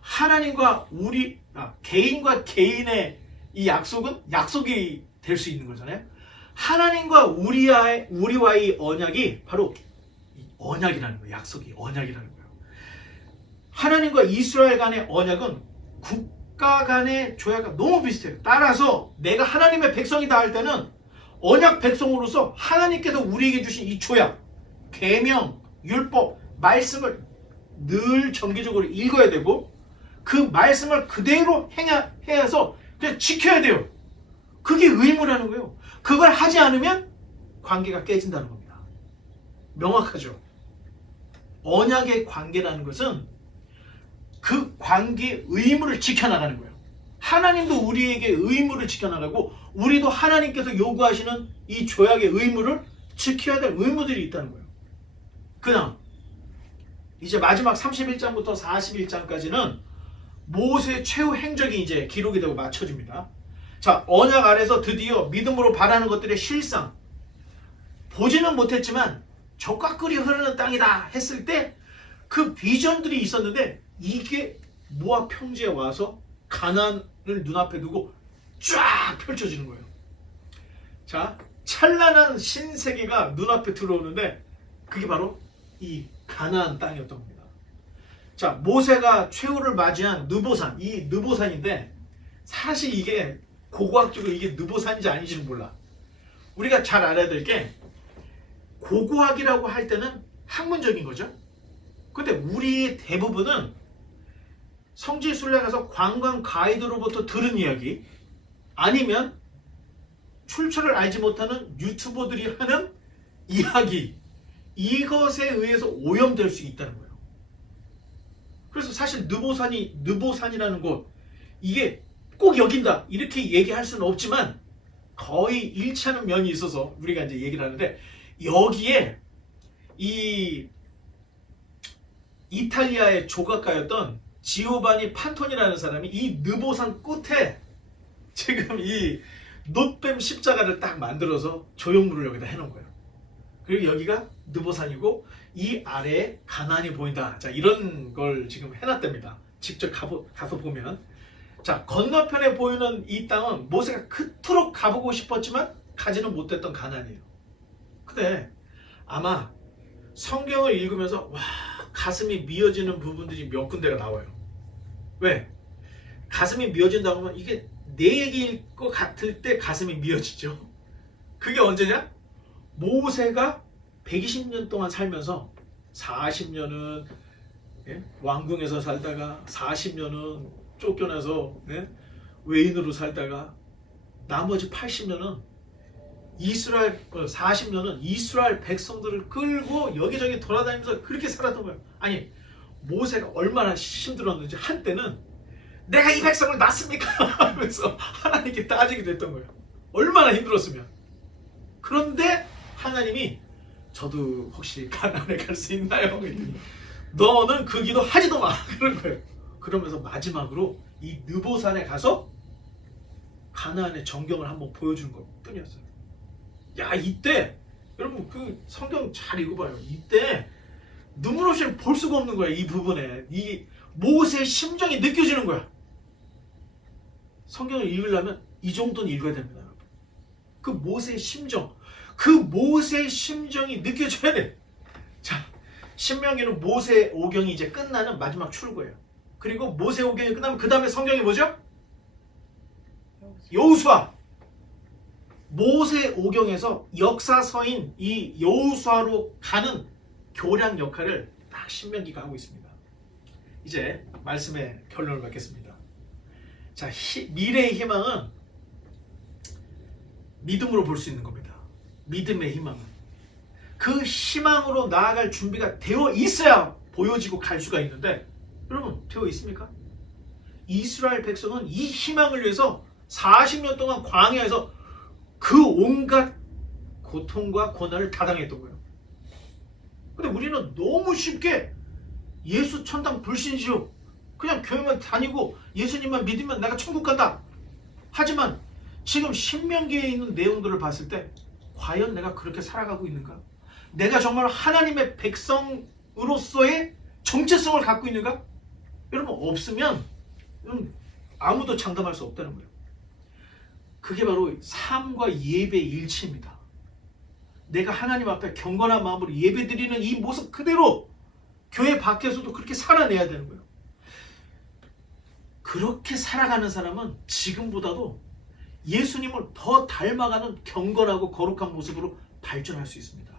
하나님과 개인과 개인의 이 약속은 약속이 될 수 있는 거잖아요. 하나님과 우리와의 언약이 바로 언약이라는 거예요. 약속이 언약이라는 거예요. 하나님과 이스라엘 간의 언약은 국가 간의 조약과 너무 비슷해요. 따라서 내가 하나님의 백성이다 할 때는 언약 백성으로서 하나님께서 우리에게 주신 이 조약, 계명, 율법, 말씀을 늘 정기적으로 읽어야 되고 그 말씀을 그대로 해서 그냥 지켜야 돼요. 그게 의무라는 거예요. 그걸 하지 않으면 관계가 깨진다는 겁니다. 명확하죠? 언약의 관계라는 것은 그 관계의 의무를 지켜나가는 거예요. 하나님도 우리에게 의무를 지켜나가고 우리도 하나님께서 요구하시는 이 조약의 의무를 지켜야 될 의무들이 있다는 거예요. 그다음 이제 마지막 31장부터 41장까지는 모세의 최후 행적이 이제 기록이 되고 맞춰집니다. 자, 언약 아래서 드디어 믿음으로 바라는 것들의 실상, 보지는 못했지만 젖과 꿀이 흐르는 땅이다 했을 때 그 비전들이 있었는데 이게 모압 평지에 와서 가나안을 눈앞에 두고 쫙 펼쳐지는 거예요. 자, 찬란한 신세계가 눈앞에 들어오는데 그게 바로 이 가나안 땅이었던 겁니다. 자, 모세가 최후를 맞이한 느보산, 이 느보산인데 사실 이게 고고학적으로 이게 느보산인지 아닌지는 몰라. 우리가 잘 알아야 될 게 고고학이라고 할 때는 학문적인 거죠. 근데 우리 대부분은 성지순례 가서 관광 가이드로부터 들은 이야기 아니면 출처를 알지 못하는 유튜버들이 하는 이야기, 이것에 의해서 오염될 수 있다는 거예요. 그래서 사실 느보산이라는 곳, 이게 꼭 여긴다 이렇게 얘기할 수는 없지만 거의 일치하는 면이 있어서 우리가 이제 얘기를 하는데, 여기에 이 이탈리아의 조각가였던 지오바니 판토니라는 사람이 이 느보산 끝에 지금 이 놋뱀 십자가를 딱 만들어서 조형물을 여기다 해놓은 거예요. 그리고 여기가 느보산이고 이 아래에 가나안이 보인다. 자, 이런 걸 지금 해놨답니다. 직접 가서 보면. 자, 건너편에 보이는 이 땅은 모세가 그토록 가보고 싶었지만 가지는 못했던 가나안이에요. 근데 아마 성경을 읽으면서 와, 가슴이 미어지는 부분들이 몇 군데가 나와요. 왜? 가슴이 미어진다고 하면 이게 내 얘기일 것 같을 때 가슴이 미어지죠. 그게 언제냐? 모세가 120년 동안 살면서 40년은 왕궁에서 살다가 40년은 쫓겨나서 외인으로 살다가 나머지 80년은 40년은 이스라엘 백성들을 끌고 여기저기 돌아다니면서 그렇게 살았던 거예요. 아니, 모세가 얼마나 힘들었는지 한때는 내가 이 백성을 낳습니까? 하면서 하나님께 따지기도 했던 거예요. 얼마나 힘들었으면. 그런데 하나님이 저도 혹시 가나안에 갈 수 있나요? 너는 그 기도 하지도 마. 그런 거예요. 그러면서 마지막으로 이 느보산에 가서 가나안의 정경을 한번 보여주는 것 뿐이었어요. 야, 이때 여러분 그 성경 잘 읽어봐요. 이때 눈물 없이 볼 수가 없는 거야. 이 부분에 이 모세의 심정이 느껴지는 거야. 성경을 읽으려면 이 정도는 읽어야 됩니다, 여러분. 그 모세의 심정, 그 모세의 심정이 느껴져야 돼. 자, 신명기는 모세 오경이 이제 끝나는 마지막 출구예요. 그리고 모세 오경이 끝나면 그 다음에 성경이 뭐죠? 여호수아. 모세 오경에서 역사서인 이 여호수아로 가는 교량 역할을 딱 신명기가 하고 있습니다. 이제 말씀의 결론을 맺겠습니다. 자, 미래의 희망은 믿음으로 볼 수 있는 겁니다. 믿음의 희망은 그 희망으로 나아갈 준비가 되어 있어야 보여지고 갈 수가 있는데, 여러분 되어 있습니까? 이스라엘 백성은 이 희망을 위해서 40년 동안 광야에서 그 온갖 고통과 고난을 다 당했던 거예요. 근데 우리는 너무 쉽게 예수 천당 불신지요, 그냥 교회만 다니고 예수님만 믿으면 내가 천국 간다. 하지만 지금 신명기에 있는 내용들을 봤을 때 과연 내가 그렇게 살아가고 있는가? 내가 정말 하나님의 백성으로서의 정체성을 갖고 있는가? 여러분 없으면 아무도 장담할 수 없다는 거예요. 그게 바로 삶과 예배의 일치입니다. 내가 하나님 앞에 경건한 마음으로 예배드리는 이 모습 그대로 교회 밖에서도 그렇게 살아내야 되는 거예요. 그렇게 살아가는 사람은 지금보다도 예수님을 더 닮아가는 경건하고 거룩한 모습으로 발전할 수 있습니다.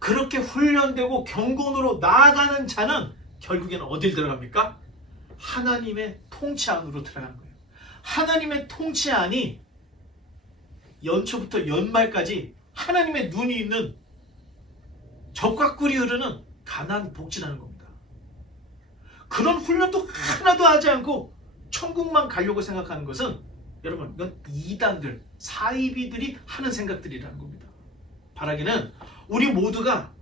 그렇게 훈련되고 경건으로 나아가는 자는 결국에는 어딜 들어갑니까? 하나님의 통치 안으로 들어가는 거예요. 하나님의 통치 안이 연초부터 연말까지 하나님의 눈이 있는 젖과 꿀이 흐르는 가나안 복지라는 겁니다. 그런 훈련도 하나도 하지 않고 천국만 가려고 생각하는 것은 여러분 이건 이단들, 사이비들이 하는 생각들이라는 겁니다. 바라기는 우리 모두가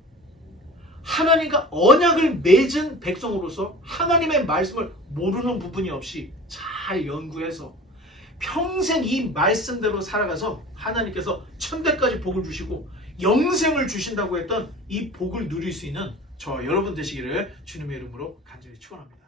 하나님과 언약을 맺은 백성으로서 하나님의 말씀을 모르는 부분이 없이 잘 연구해서 평생 이 말씀대로 살아가서 하나님께서 천대까지 복을 주시고 영생을 주신다고 했던 이 복을 누릴 수 있는 저와 여러분 되시기를 주님의 이름으로 간절히 축원합니다.